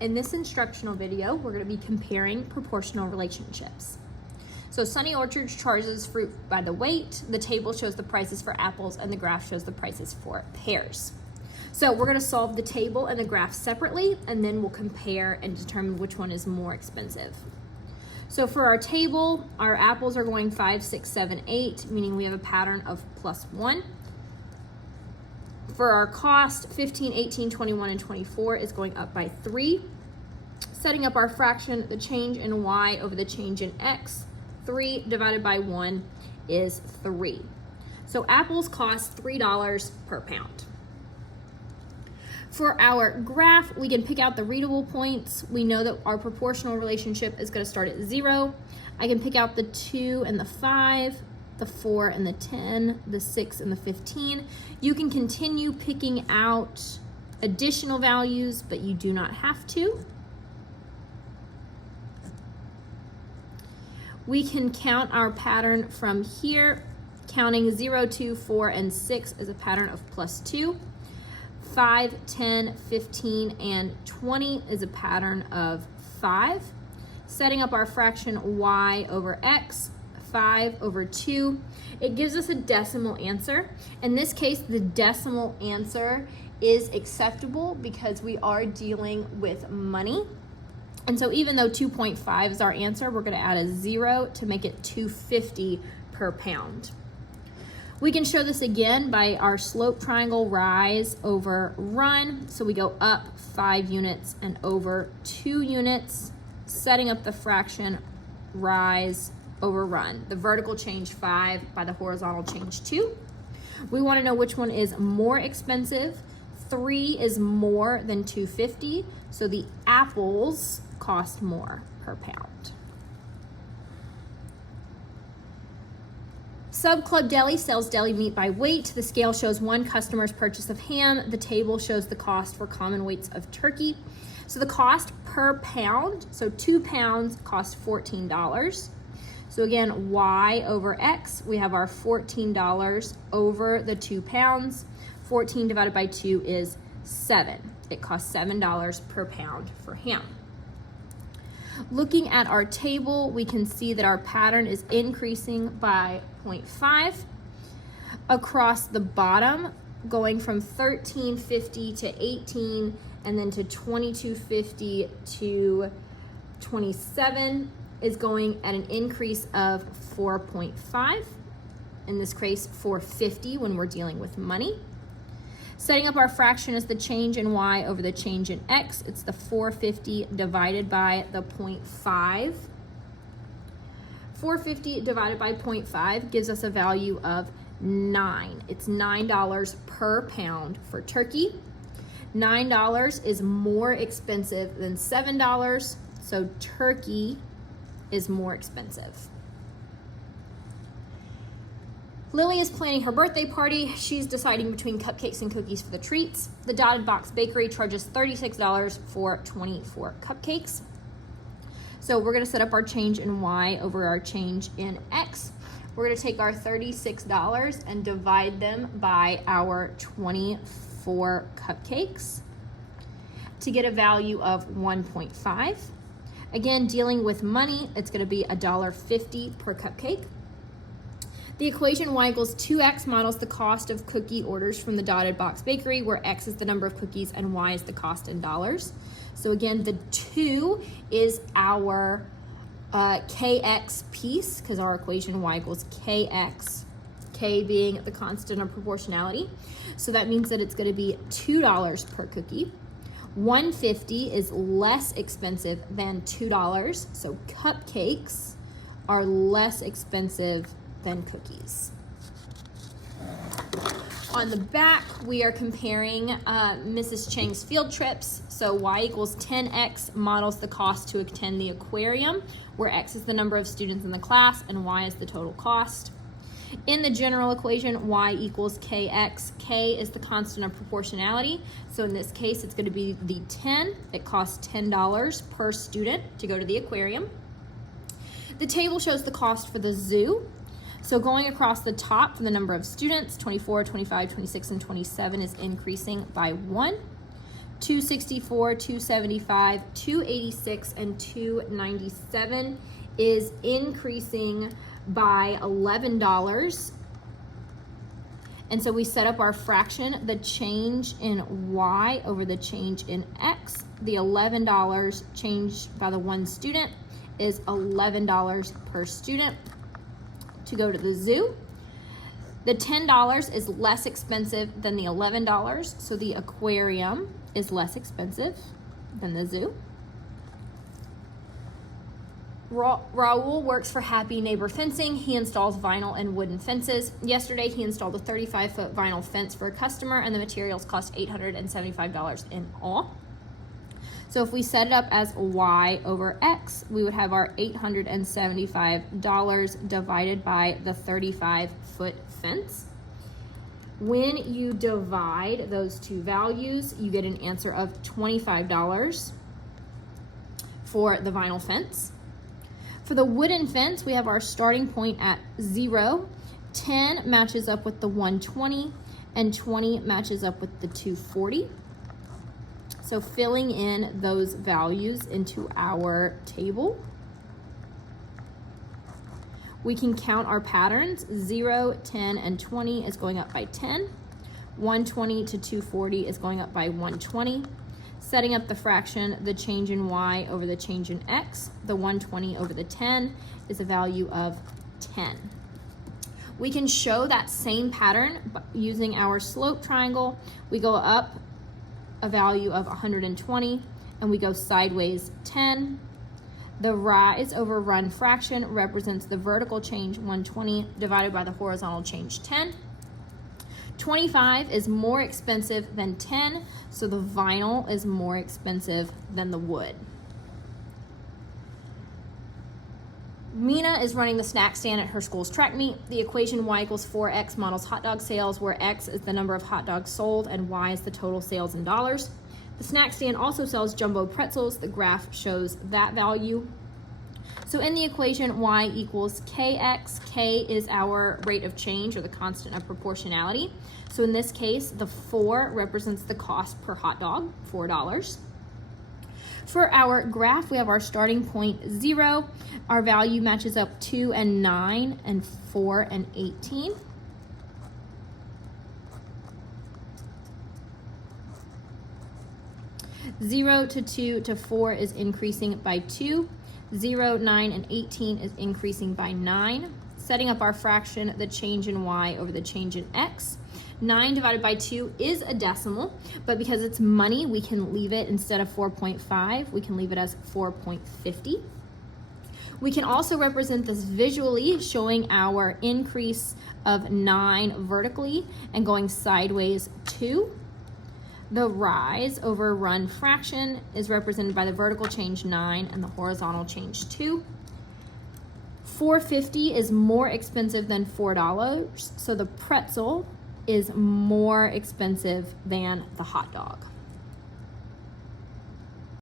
In this instructional video, we're going to be comparing proportional relationships. So Sunny Orchards charges fruit by the weight, the table shows the prices for apples, and the graph shows the prices for pears. So we're going to solve the table and the graph separately, and then we'll compare and determine which one is more expensive. So for our table, our apples are going 5, 6, 7, 8, meaning we have a pattern of +1. For our cost, 15, 18, 21, and 24 is going up by 3. Setting up our fraction, the change in y over the change in x, 3 divided by 1 is 3. So apples cost $3 per pound. For our graph, we can pick out the readable points. We know that our proportional relationship is going to start at 0. I can pick out the 2 and the 5, the 4 and the 10, the 6 and the 15. You can continue picking out additional values, but you do not have to. We can count our pattern from here, counting 0, 2, 4, and 6 as a pattern of +2. 5, 10, 15, and 20 is a pattern of 5. Setting up our fraction y over x, 5 over 2. It gives us a decimal answer. In this case, the decimal answer is acceptable because we are dealing with money. And so even though 2.5 is our answer, we're going to add a 0 to make it $2.50 per pound. We can show this again by our slope triangle, rise over run. So we go up 5 units and over 2 units, setting up the fraction rise over run. The vertical change 5 by the horizontal change 2. We want to know which one is more expensive. 3 is more than $2.50, so the apples cost more per pound. Sub Club Deli sells deli meat by weight. The scale shows one customer's purchase of ham. The table shows the cost for common weights of turkey. So the cost per pound, so 2 pounds cost $14. So again, y over x, we have our $14 over the 2 pounds. 14 divided by 2 is 7. It costs $7 per pound for ham. Looking at our table, we can see that our pattern is increasing by 0.5. Across the bottom, going from $13.50 to 18, and then to $22.50 to 27 is going at an increase of 4.5. In this case, $4.50 when we're dealing with money. Setting up our fraction as the change in y over the change in x. It's the $4.50 divided by the 0.5. 450 divided by 0.5 gives us a value of 9. It's $9 per pound for turkey. $9 is more expensive than $7, so turkey is more expensive. Lily is planning her birthday party. She's deciding between cupcakes and cookies for the treats. The Dotted Box Bakery charges $36 for 24 cupcakes. So we're going to set up our change in y over our change in x. We're going to take our $36 and divide them by our 24 cupcakes to get a value of 1.5. Again, dealing with money, it's going to be $1.50 per cupcake. The equation y equals 2x models the cost of cookie orders from the Dotted Box Bakery, where x is the number of cookies and y is the cost in dollars. So again, the 2 is our kx piece, because our equation y equals kx, k being the constant of proportionality. So that means that it's going to be $2 per cookie. 150 is less expensive than $2, so cupcakes are less expensive than cookies. On the back, we are comparing Mrs. Chang's field trips. So y equals 10x models the cost to attend the aquarium, where x is the number of students in the class and y is the total cost. In the general equation, y equals kx. K is the constant of proportionality. So in this case, it's going to be the 10. It costs $10 per student to go to the aquarium. The table shows the cost for the zoo. So going across the top for the number of students, 24, 25, 26, and 27 is increasing by 1. 264, 275, 286, and 297 is increasing by $11. And so we set up our fraction, the change in y over the change in x. The $11 changed by the one student is $11 per student to go to the zoo. The $10 is less expensive than the $11, so the aquarium is less expensive than the zoo. Raul works for Happy Neighbor Fencing. He installs vinyl and wooden fences. Yesterday, he installed a 35-foot vinyl fence for a customer, and the materials cost $875 in all. So if we set it up as y over x, we would have our $875 divided by the 35-foot fence. When you divide those two values, you get an answer of $25 for the vinyl fence. For the wooden fence, we have our starting point at 0. 10 matches up with the 120, and 20 matches up with the 240. So filling in those values into our table, we can count our patterns. 0, 10, and 20 is going up by 10. 120 to 240 is going up by 120. Setting up the fraction, the change in y over the change in x, the 120 over the 10 is a value of 10. We can show that same pattern using our slope triangle. We go up a value of 120, and we go sideways 10. The rise over run fraction represents the vertical change 120 divided by the horizontal change 10. 25 is more expensive than 10, so the vinyl is more expensive than the wood. Mina is running the snack stand at her school's track meet. The equation y equals 4x models hot dog sales, where x is the number of hot dogs sold and y is the total sales in dollars. The snack stand also sells jumbo pretzels. The graph shows that value. So in the equation, y equals kx. K is our rate of change, or the constant of proportionality. So in this case, the 4 represents the cost per hot dog, $4. For our graph, we have our starting point 0. Our value matches up 2 and 9 and 4 and 18. Zero to 2 to 4 is increasing by 2. 0, 9, and 18 is increasing by 9. Setting up our fraction, the change in y over the change in x. 9 divided by 2 is a decimal, but because it's money, we can leave it, instead of 4.5, we can leave it as 4.50. We can also represent this visually, showing our increase of 9 vertically and going sideways 2. The rise over run fraction is represented by the vertical change 9 and the horizontal change 2. $4.50 is more expensive than $4, so the pretzel is more expensive than the hot dog.